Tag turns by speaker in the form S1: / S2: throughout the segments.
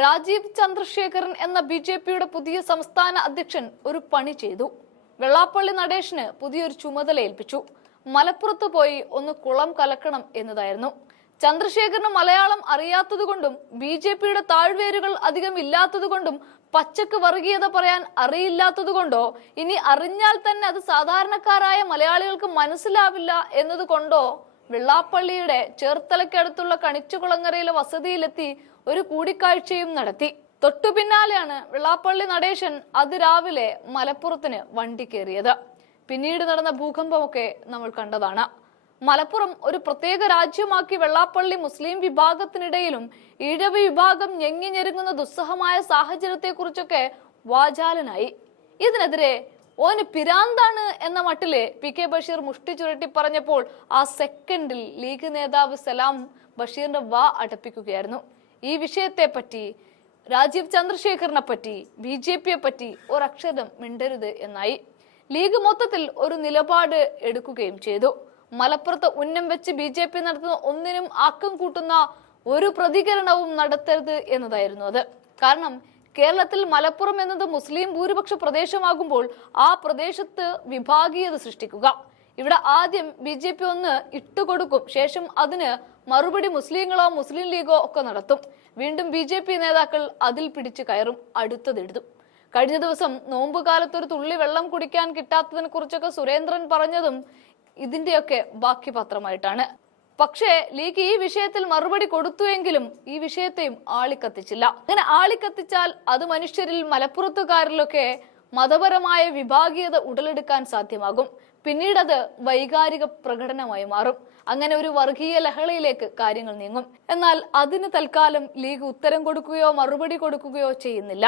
S1: രാജീവ് ചന്ദ്രശേഖരൻ എന്ന B J പിയുടെ പുതിയ സംസ്ഥാന അധ്യക്ഷൻ ഒരു പണി ചെയ്തു. വെള്ളാപ്പള്ളി നടേശന് പുതിയൊരു ചുമതല ഏൽപ്പിച്ചു. മലപ്പുറത്ത് പോയി ഒന്ന് കുളം കലക്കണം എന്നതായിരുന്നു. ചന്ദ്രശേഖരന് മലയാളം അറിയാത്തതുകൊണ്ടും ബി ജെ പിയുടെ താഴ്വേരുകൾ അധികം ഇല്ലാത്തതുകൊണ്ടും പച്ചക്ക് വർഗീയത പറയാൻ അറിയില്ലാത്തതുകൊണ്ടോ ഇനി അറിഞ്ഞാൽ തന്നെ അത് സാധാരണക്കാരായ മലയാളികൾക്ക് മനസ്സിലാവില്ല എന്നതുകൊണ്ടോ വെള്ളാപ്പള്ളിയുടെ ചേർത്തലയ്ക്കടുത്തുള്ള കണിച്ചുകുളങ്ങരയിലെ വസതിയിലെത്തി ഒരു കൂടിക്കാഴ്ചയും നടത്തി. തൊട്ടു പിന്നാലെയാണ് വെള്ളാപ്പള്ളി നടേശൻ അതിരാവിലെ മലപ്പുറത്തിന് വണ്ടി കയറിയത്. പിന്നീട് നടന്ന ഭൂകമ്പമൊക്കെ നമ്മൾ കണ്ടതാണ്. മലപ്പുറം ഒരു പ്രത്യേക രാജ്യമാക്കി വെള്ളാപ്പള്ളി മുസ്ലിം വിഭാഗത്തിനിടയിലും ഇഴവ് വിഭാഗം ഞെങ്ങി ഞെരുങ്ങുന്ന ദുസ്സഹമായ സാഹചര്യത്തെക്കുറിച്ചൊക്കെ വാചാലനായി. ഇതിനെതിരെ ഓന് പിരാന്താണ് എന്ന മട്ടിൽ പി കെ ബഷീർ മുഷ്ടി ചുരുട്ടി പറഞ്ഞപ്പോൾ ആ സെക്കൻഡിൽ ലീഗ് നേതാവ് സലാം ബഷീറിന്റെ വാ അടപ്പിക്കുകയായിരുന്നു. ഈ വിഷയത്തെ പറ്റി രാജീവ് ചന്ദ്രശേഖറിനെ പറ്റി ബി ജെ പിയെ പറ്റി ഒരക്ഷരം മിണ്ടരുത് എന്നായി. ലീഗ് മൊത്തത്തിൽ ഒരു നിലപാട് എടുക്കുകയും ചെയ്തു. മലപ്പുറത്ത് ഉന്നം വെച്ച് ബി ജെ പി നടത്തുന്ന ഒന്നിനും ആക്കം കൂട്ടുന്ന ഒരു പ്രതികരണവും നടത്തരുത് എന്നതായിരുന്നു അത്. കാരണം കേരളത്തിൽ മലപ്പുറം എന്നത് മുസ്ലിം ഭൂരിപക്ഷ പ്രദേശമാകുമ്പോൾ ആ പ്രദേശത്ത് വിഭാഗീയത സൃഷ്ടിക്കുക. ഇവിടെ ആദ്യം ബി ജെ പി ഒന്ന് ഇട്ടുകൊടുക്കും. ശേഷം അതിന് മറുപടി മുസ്ലിങ്ങളോ മുസ്ലിം ലീഗോ ഒക്കെ നടത്തും. വീണ്ടും ബി ജെ പി നേതാക്കൾ അതിൽ പിടിച്ചു കയറും അടുത്തതെഴുതും കഴിഞ്ഞ ദിവസം നോമ്പുകാലത്ത് ഒരു തുള്ളി വെള്ളം കുടിക്കാൻ കിട്ടാത്തതിനെ കുറിച്ചൊക്കെ സുരേന്ദ്രൻ പറഞ്ഞതും ഇതിന്റെയൊക്കെ ബാക്കി പത്രമായിട്ടാണ് പക്ഷേ ലീഗ് ഈ വിഷയത്തിൽ മറുപടി കൊടുത്തുവെങ്കിലും ഈ വിഷയത്തെയും ആളിക്കത്തിച്ചില്ല. അങ്ങനെ ആളിക്കത്തിച്ചാൽ അത് മനുഷ്യരിൽ മലപ്പുറത്തുകാരിലൊക്കെ മതപരമായ വിഭാഗീയത ഉടലെടുക്കാൻ സാധ്യമാകും. പിന്നീട് അത് വൈകാരിക പ്രകടനമായി മാറും. അങ്ങനെ ഒരു വർഗീയ ലഹളയിലേക്ക് കാര്യങ്ങൾ നീങ്ങും. എന്നാൽ അതിന് തൽക്കാലം ലീഗ് ഉത്തരം കൊടുക്കുകയോ മറുപടി കൊടുക്കുകയോ ചെയ്യുന്നില്ല.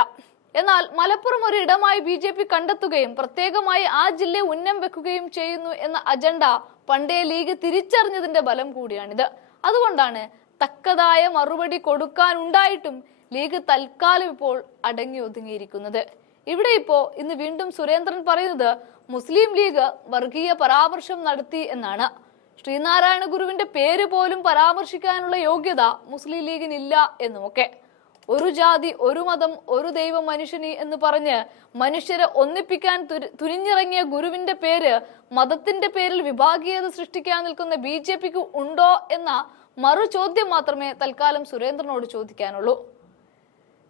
S1: എന്നാൽ മലപ്പുറം ഒരു ഇടമായി ബി ജെ പി കണ്ടെത്തുകയും പ്രത്യേകമായി ആ ജില്ല ഉന്നം വെക്കുകയും ചെയ്യുന്നു എന്ന അജണ്ട പണ്ടേ ലീഗ് തിരിച്ചറിഞ്ഞതിന്റെ ബലം കൂടിയാണിത്. അതുകൊണ്ടാണ് തക്കതായ മറുപടി കൊടുക്കാനുണ്ടായിട്ടും ലീഗ് തൽക്കാലം ഇപ്പോൾ അടങ്ങി ഒതുങ്ങിയിരിക്കുന്നത് ഇവിടെ ഇപ്പോ ഇന്ന് വീണ്ടും സുരേന്ദ്രൻ പറയുന്നത് മുസ്ലിം ലീഗ് വർഗീയ പരാമർശം നടത്തി എന്നാണ്. ശ്രീനാരായണ ഗുരുവിന്റെ പേര് പോലും പരാമർശിക്കാനുള്ള യോഗ്യത മുസ്ലിം ലീഗിനില്ല എന്നുമൊക്കെ. ഒരു ജാതി ഒരു മതം ഒരു ദൈവ മനുഷ്യനി എന്ന് പറഞ്ഞ് മനുഷ്യരെ ഒന്നിപ്പിക്കാൻ തുനിഞ്ഞിറങ്ങിയ ഗുരുവിന്റെ പേര് മതത്തിന്റെ പേരിൽ വിഭാഗീയത സൃഷ്ടിക്കാൻ നിൽക്കുന്ന ബി ജെ പിക്ക് ഉണ്ടോ എന്ന മറു ചോദ്യം മാത്രമേ തൽക്കാലം സുരേന്ദ്രനോട് ചോദിക്കാനുള്ളൂ.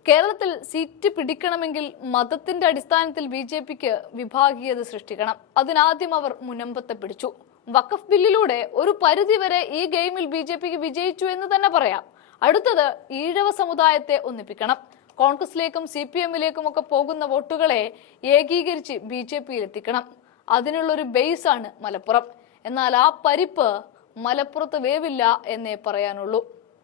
S1: കേരളത്തിൽ സീറ്റ് പിടിക്കണമെങ്കിൽ മതത്തിന്റെ അടിസ്ഥാനത്തിൽ ബി ജെ പിക്ക് വിഭാഗീയത സൃഷ്ടിക്കണം. അതിനാദ്യം അവർ മുനമ്പത്തെ പിടിച്ചു. വഖഫ് ബില്ലിലൂടെ ഒരു പരിധിവരെ ഈ ഗെയിമിൽ ബി ജെ പിക്ക് വിജയിച്ചു എന്ന് തന്നെ പറയാം. അടുത്തത് ഈഴവ സമുദായത്തെ ഒന്നിപ്പിക്കണം. കോൺഗ്രസിലേക്കും സി പി എമ്മിലേക്കും ഒക്കെ പോകുന്ന വോട്ടുകളെ ഏകീകരിച്ച് ബി ജെ പിയിൽ എത്തിക്കണം അതിനുള്ളൊരു ബേസ് ആണ് മലപ്പുറം. എന്നാൽ ആ പരിപ്പ് മലപ്പുറത്ത് വേവില്ല എന്നേ പറയാനുള്ളൂ.